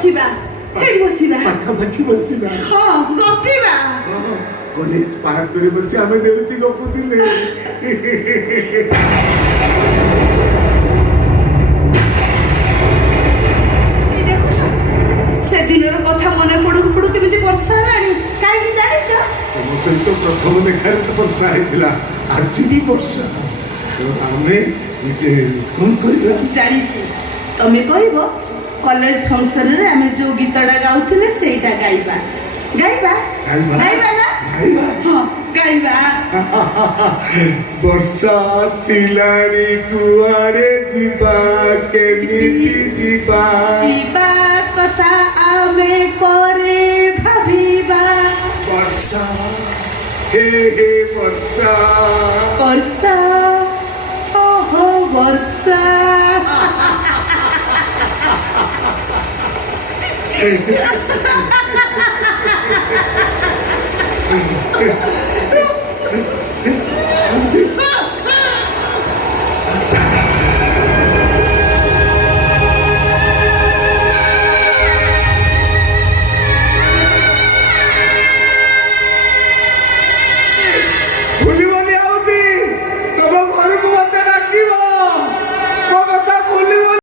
ବସିବା ସେଠି ବସିବା ପାଖାପାଖି ବସିବା ହଁ ଗପିବା କଲେଜ ପାର୍କରେ ବସି ଆମେ ଯେମିତି ଗପୁଥିଲେ ସେଦିନର କଥା ମନେ ପଡୁ ପଡୁ କେମିତି ବର୍ଷା ହେଲାଣି କାହିଁକି ଜାଣିଛ ତମ ସହିତ ପ୍ରଥମ ଦେଖାରେ ତ ବର୍ଷା ହେଇଥିଲା ଆଜି ବି ବର୍ଷା ଆମେ କଣ କରିବା ଜାଣିଛି ତମେ କହିବ କଲେଜ ଫଙ୍କସନରେ ଆମେ ଯୋଉ ଗୀତଟା ଗାଉଥିଲେ ସେଇଟା ଗାଇବା ଗାଇବା ଗାଇବା ନା ଗାଇବା ହଁ ଗାଇବା ବର୍ଷା ଆସିଲାଣି କୁଆଡେ ଯିବା କେମିତି ଯିବା ଯିବା କଥା ଆମେ ପରେ ଭାବିବା ବର୍ଷା ହେ ହେ ବର୍ଷା ବର୍ଷା ଓହୋ ବର୍ଷା